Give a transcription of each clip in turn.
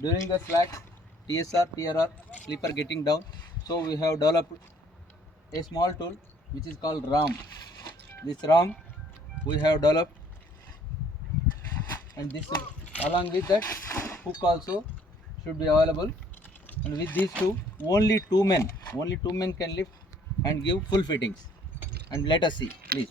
during the slack, TSR, TRR, sleeper getting down. So we have developed a small tool which is called RAM. This RAM we have developed, and this along with that hook also should be available. And with these two, only two men can lift and give full fittings. And let us see, please.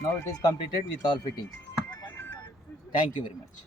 Now it is completed with all fittings. Thank you very much.